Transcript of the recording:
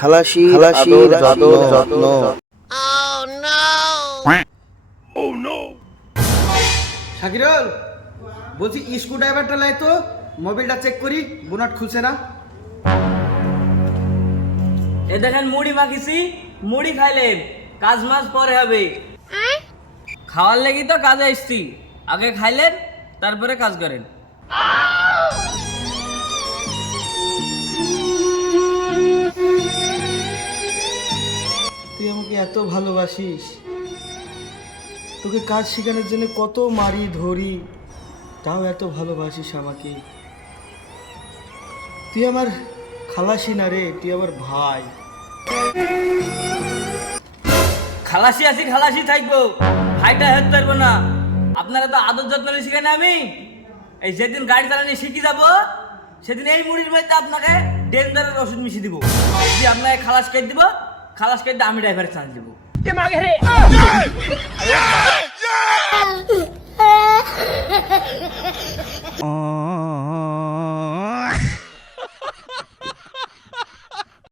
খালাসি খালাসি যত্ন যত্ন। শাকিরুল বলছি স্ক্রু ড্রাইভারটা লাই তো মোবিলটা চেক করি বোনাট খুলছে না। এ দেখেন মুড়ি মাখিছি মুড়ি খাইলেন কাজ মাস পরে হবে। খাওয়ার লেগে তো কাজে এসছি আগে খাইলেন তারপরে কাজ করেন। তুই আমাকে এত ভালোবাসিস। তোকে কাজ শেখানোর জন্য কত মারি ধরি, তাও এত ভালোবাসিস আমাকে। তুই আমার খালাসি না রে, তুই আমার ভাই। খালাসি আছি, খালাসি থাকব। ভাইটা হেল্প পারব না। আপনারা তো আদর যত্ন শিখেন আমি? এই যেদিন গাড়ি চালানি শিখে যাব সেদিন এই মুড়ির মধ্যে আপনাকে ডেঞ্জারের ওষুধ মিশিয়ে দিব। যদি আপনাকে খালাস কেটে দিব খালাস কেটে আমি ড্রাইভার চান্স দিব। Oh.